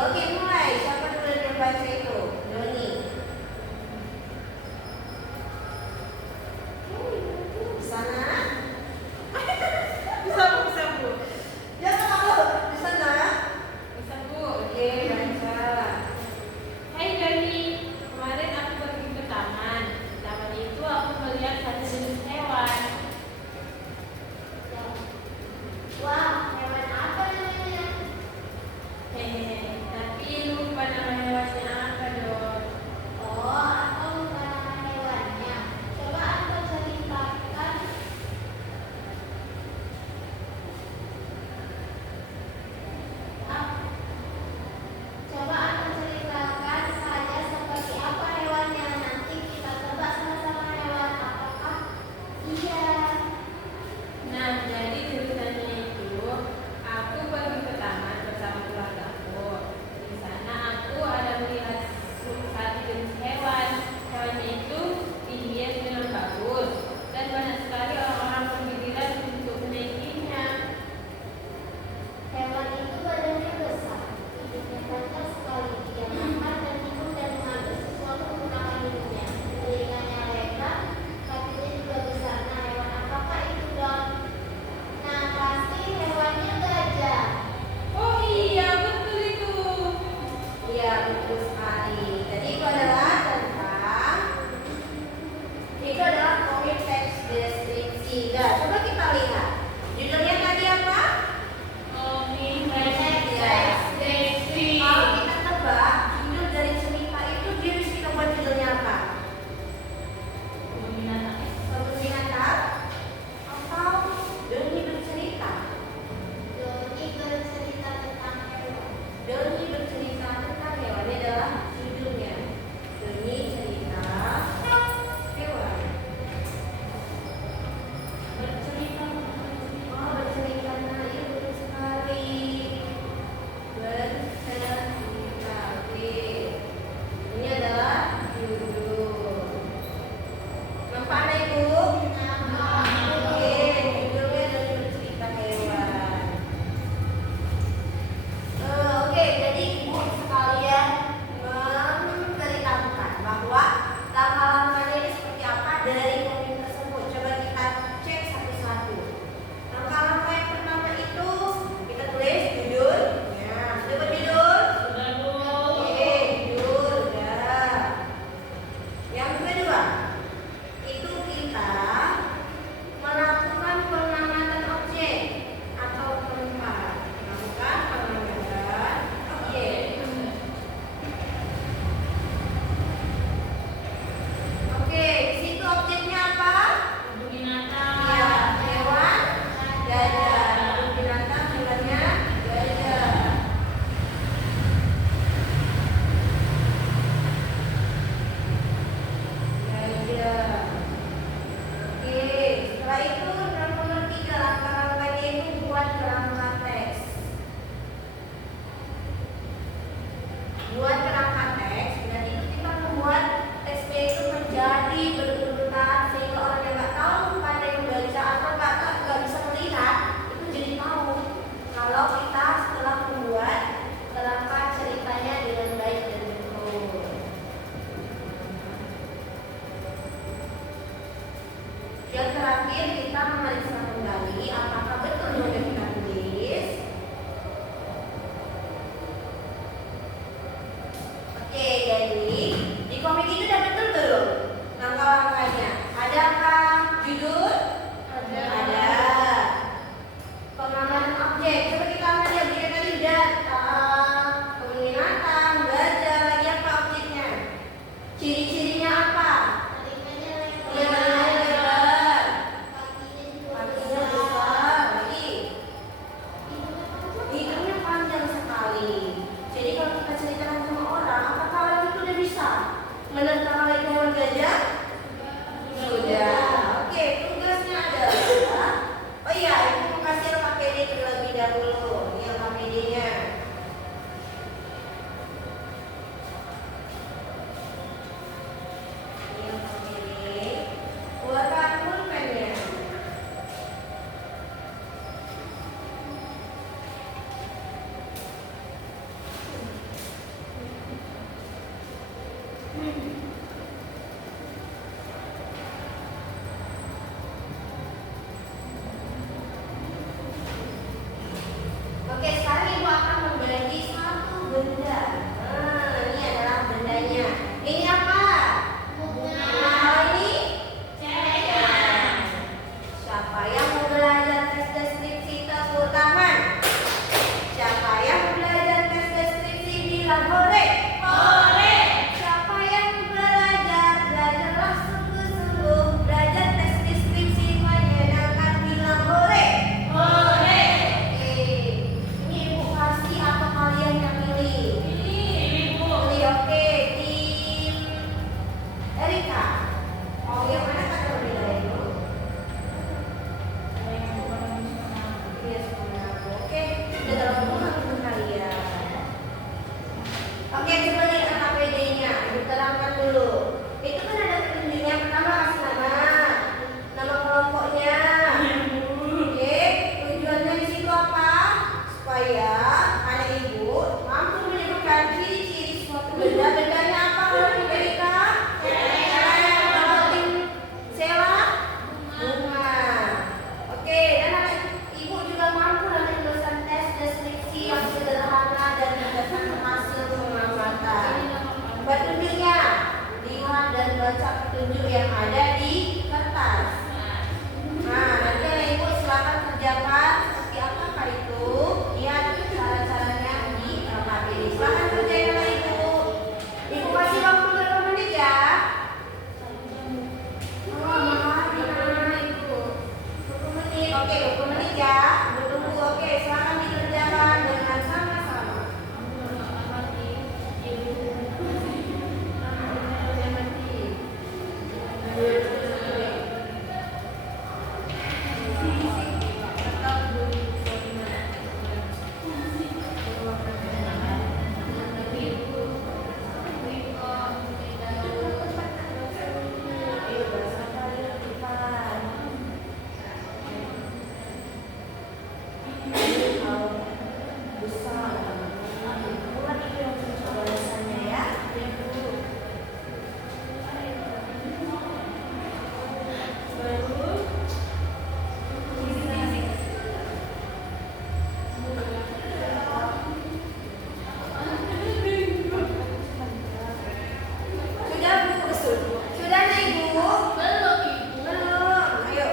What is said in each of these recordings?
Oke, mulai. Siapa dulu yang baca itu? Doni. Di sana. Bisa Bu. Ya kalau di sana. Bisa Bu. Oke, baca. Hai Dani, kemarin aku pergi ke taman. Di taman itu aku melihat satu jenis hewan. Wah, hewan apa namanya? Hehehe, tapi lupa nama hewannya apa dong. Oh, aku lupa nama hewannya. Coba aku ceritakan. Ah, Coba aku ceritakan saja seperti apa hewannya. Nanti kita tebak sama-sama hewan apakah iya. Nah, jadi ceritanya itu aku pergi ke taman bersama keluargaku. Di sana aku ada melihat satu jenis hewan. Hewannya itu tinggi yang memang bagus dan banyak sekali orang-orang bergiliran untuk menaikinya. Hewan itu badannya besar, hidungnya panjang sekali, dia makan dan minum dan mengambil sesuatu menggunakan hidungnya. Telinganya lebar, kakinya juga besar. Nah, hewan apakah itu dong? Nah, pasti hewannya gajah. Oh iya, betul itu. Iya, betul sekali. Jadi itu adalah tentang komik teks deskripsi. Nah, coba kita lihat. Judulnya tadi apa? Komik Deskripsi. Kalau kita tebak, judul dari cerita itu dia bisa kita buat judulnya apa? Kebun binatang atau Doni bercerita? Doni bercerita tentang hewan. Doni bercerita tentang hewan. Ini adalah judulnya. Doni cerita hewan. bercerita. Oh, bercerita. Nah, iya betul sekali. Bercerita. Oke. Ini adalah judul. Nampak ada Ibu? Oke, judulnya dari bercerita hewan. Oke, jadi Ibu sekalian memberitahukan bahwa langkah-langkahnya ini seperti apa dari komik tersebut. Coba kita cek satu-satu. Langkah-langkah yang pertama itu kita tulis judul. Ya, sudah berjudul? Sudah Bu. Oke, judul udah. Yang kedua, itu kita melakukan pengamatan objek atau tempat. Melakukan pengamatan objek. Oke, di situ objeknya apa? Kebun binatang. Ya, hewan gajah. Kebun binatang hewannya gajah. Gajah. Oke, setelah itu nomor 3 langkah-langkahnya itu buat kerangka teks. Buat kerangka teks, dan itu kita membuat teksnya itu menjadi berurutan sehingga orang yang nggak tahu pada yang baca atau nggak bisa melihat itu jadi tahu kalau kita setelah membuat kerangka ceritanya dengan baik dan betul. Yang terakhir kita memeriksa kembali apakah betul yang sudah kita tulis. membaca petunjuk yang ada di kertas. Nah, nanti Ibu silakan kerjakan seperti apakah itu. Lihat cara-caranya di tempat ini. Silakan kerjain Ibu. Ibu kasih waktu 20 menit ya. Oke, 20 menit ya. Tunggu. Oke, silakan dikerjakan dengan sama-sama. Sudah nih Ibu? Belum. Ayo.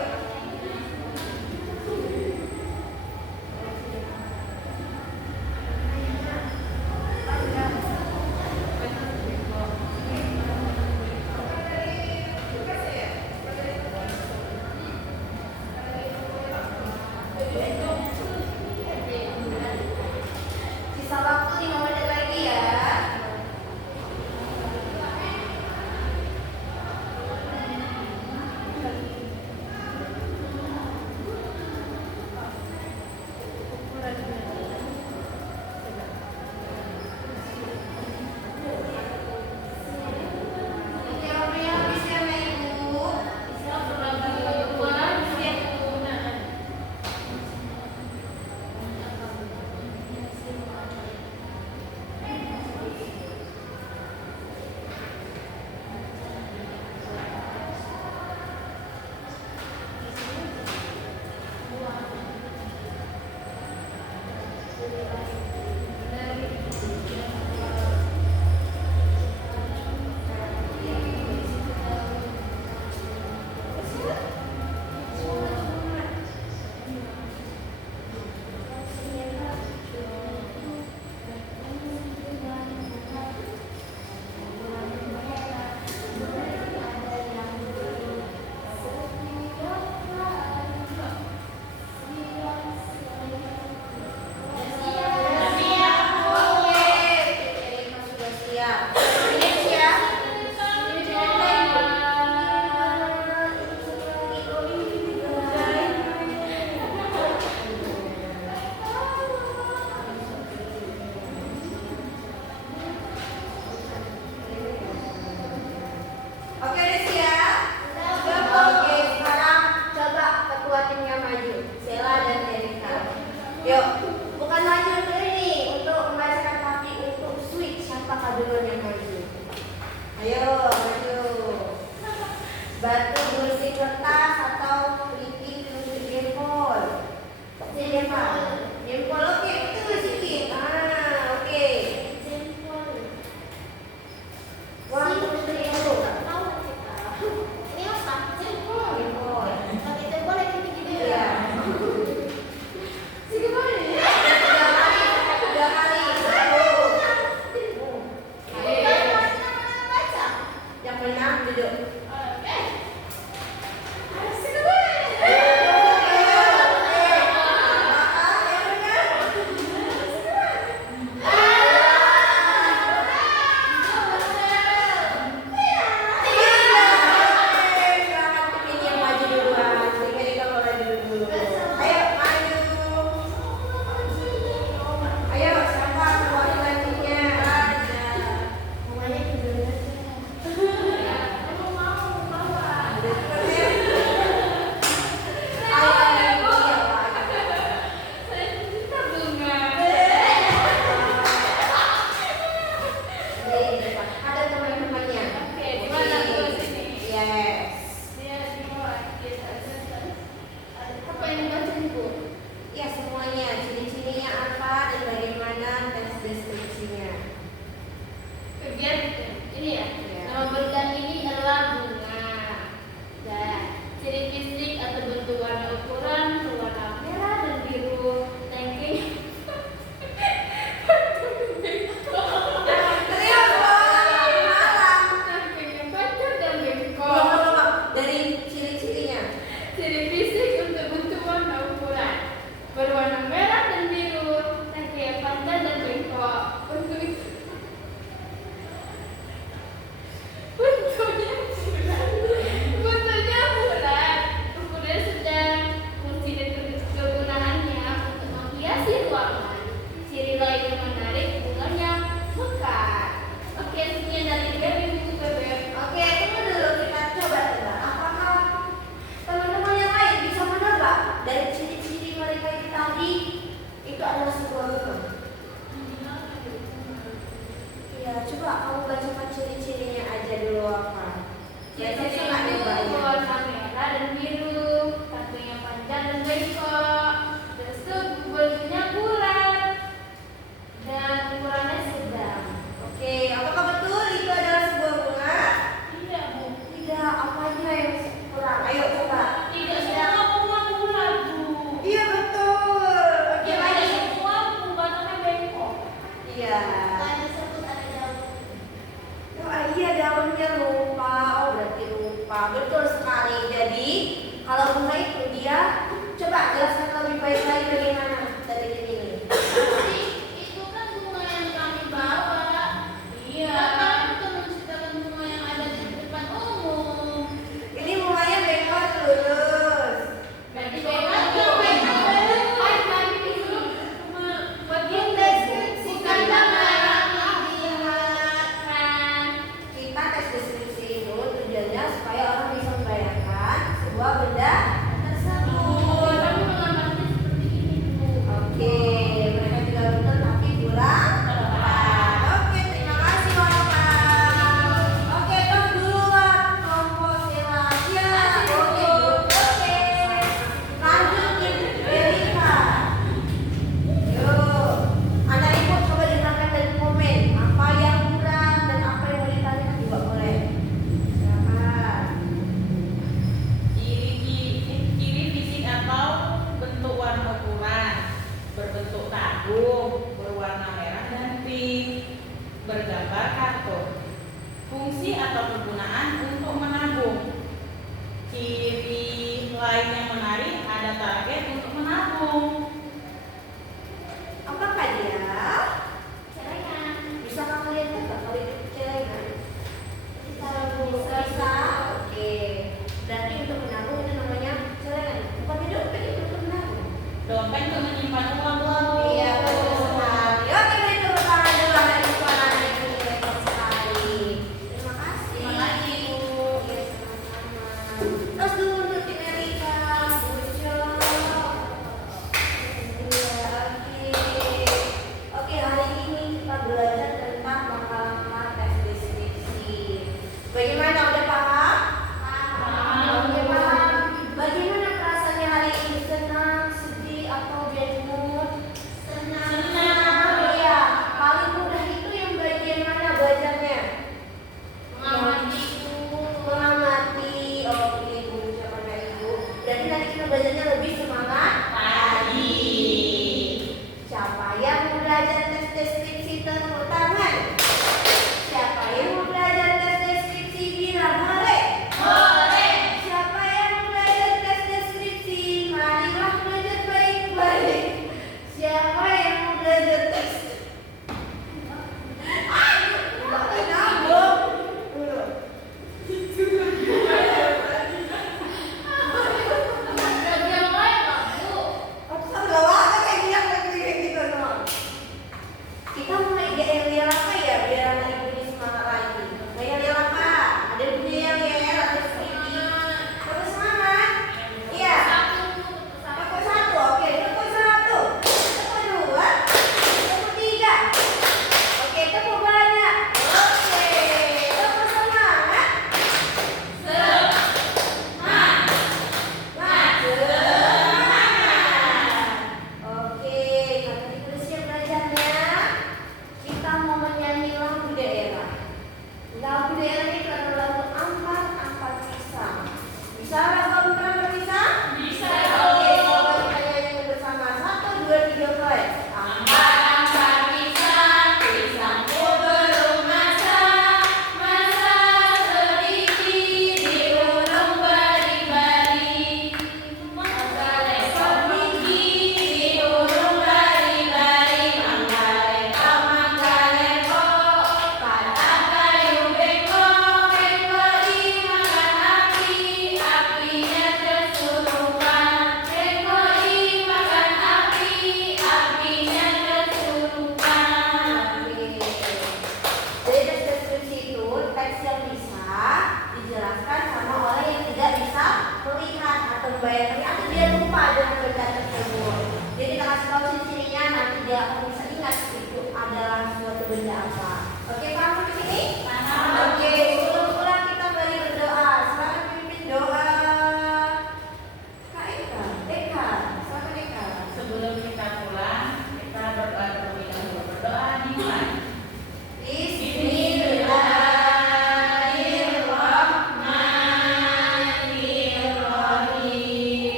Oke